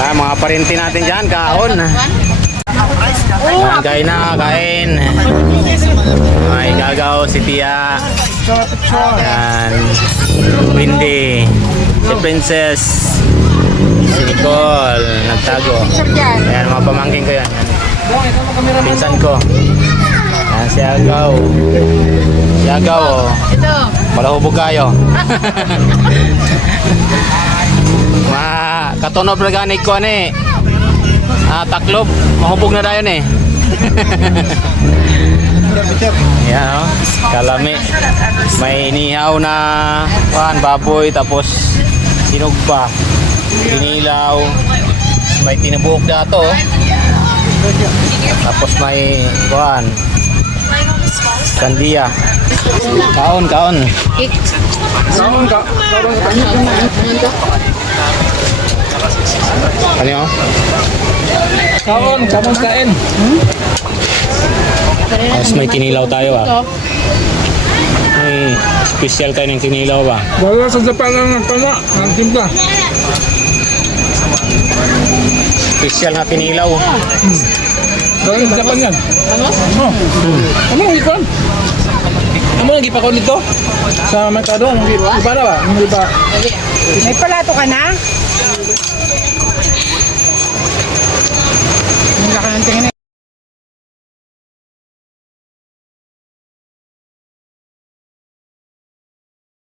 Mga parinti natin dyan, kaon. Yan, kain na, kain. May gagaw, si Tia. Yan. Windy. Si Princess. Si Nicole. Nagtago. Yan, mga pamangking ko yan. Yan. Pinsan ko. Yan, si Agaw. Si Agaw, oh. Malahubog kayo. Katunob na ganig ko ani. Taklob, mahubog na dayon eh. Yan, oh. Kalami. May inihaw na baboy, tapos sinugba, inilaw, may tinubok dato, oh. Tapos may sandia. Kaon. Kaon ka. Ano yun? Kaon kain. Tapos may kinilaw tayo May special tayo ng kinilaw ba? Wala sa Japan lang nagpala. Ang timpla. Special na kinilaw. Galing sa Japan yan. Ano ang ikon? Ano ang ipakon dito? Sa Mercado? Iba na ba? Iba. May palato ka na?